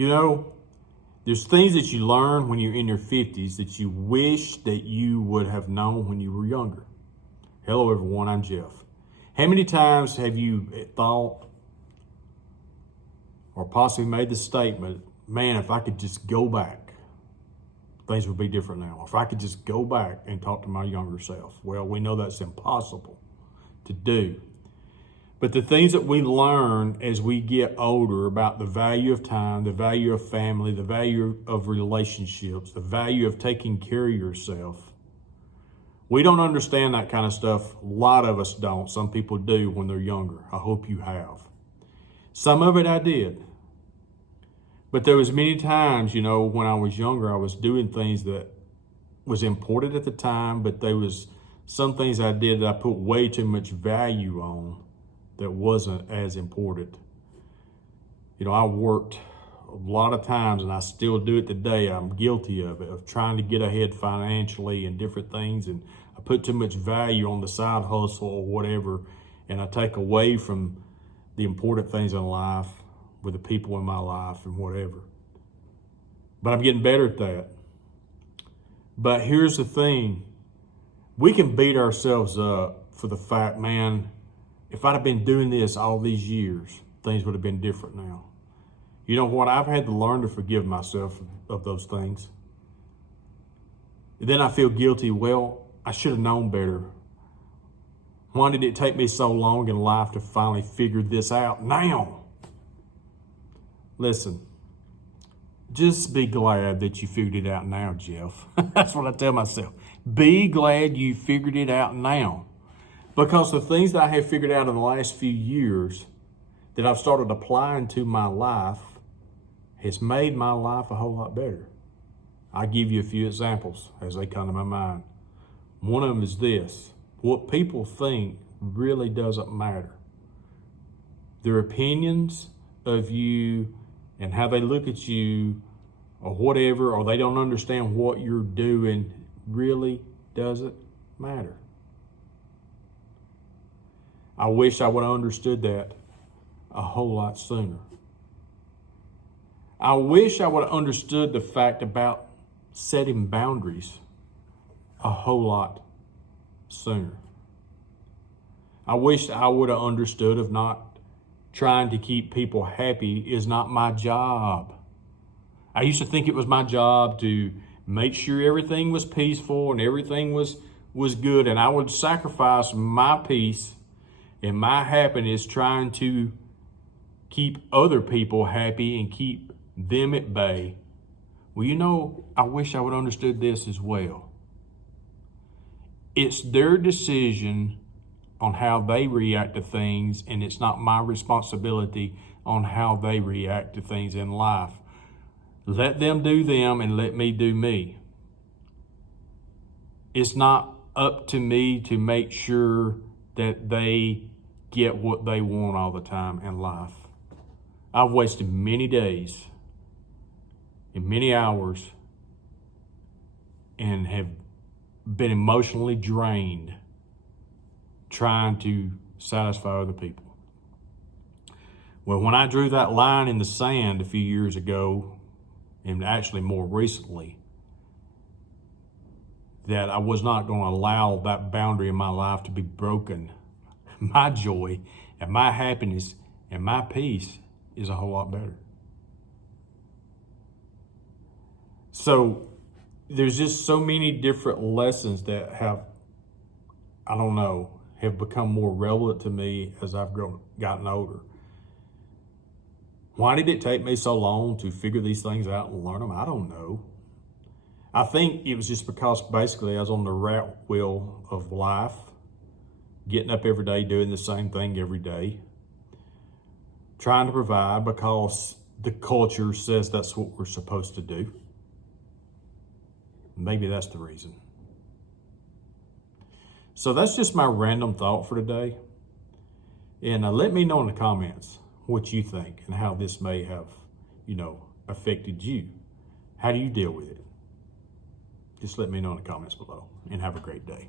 You know, there's things that you learn when you're in your 50s that you wish that you would have known when you were younger. Hello, everyone. I'm Jeff. How many times have you thought or possibly made the statement, man, if I could just go back, things would be different now. If I could just go back and talk to my younger self. Well, we know that's impossible to do. But the things that we learn as we get older about the value of time, the value of family, the value of relationships, the value of taking care of yourself, we don't understand that kind of stuff. A lot of us don't. Some people do when they're younger. I hope you have. Some of it I did. But there was many times, you know, when I was younger, I was doing things that was important at the time, but there was some things I did that I put way too much value on that wasn't as important. You know, I worked a lot of times, and I still do it today. I'm guilty of it, of trying to get ahead financially and different things. And I put too much value on the side hustle or whatever, and I take away from the important things in life with the people in my life and whatever. But I'm getting better at that. But here's the thing. We can beat ourselves up for the fact, man, if I'd have been doing this all these years, things would have been different now. You know what? I've had to learn to forgive myself of those things. And then I feel guilty. Well, I should have known better. Why did it take me so long in life to finally figure this out now? Listen, just be glad that you figured it out now, Jeff. That's what I tell myself. Be glad you figured it out now. Because the things that I have figured out in the last few years that I've started applying to my life has made my life a whole lot better. I'll give you a few examples as they come to my mind. One of them is this. What people think really doesn't matter. Their opinions of you and how they look at you or whatever, or they don't understand what you're doing, really doesn't matter. I wish I would have understood that a whole lot sooner. I wish I would have understood the fact about setting boundaries a whole lot sooner. I wish I would have understood of not trying to keep people happy is not my job. I used to think it was my job to make sure everything was peaceful and everything was good, and I would sacrifice my peace and my happiness trying to keep other people happy and keep them at bay. Well, you know, I wish I would have understood this as well. It's their decision on how they react to things, and it's not my responsibility on how they react to things in life. Let them do them and let me do me. It's not up to me to make sure that they get what they want all the time in life. I've wasted many days and many hours and have been emotionally drained trying to satisfy other people. Well, when I drew that line in the sand a few years ago, and actually more recently, that I was not going to allow that boundary in my life to be broken, my joy and my happiness and my peace is a whole lot better. So there's just so many different lessons that have, I don't know, have become more relevant to me as I've gotten older. Why did it take me so long to figure these things out and learn them? I don't know. I think it was just because basically I was on the rat wheel of life, getting up every day, doing the same thing every day, trying to provide because the culture says that's what we're supposed to do. Maybe that's the reason. So that's just my random thought for today. And let me know in the comments what you think and how this may have, affected you. How do you deal with it? Just let me know in the comments below, and have a great day.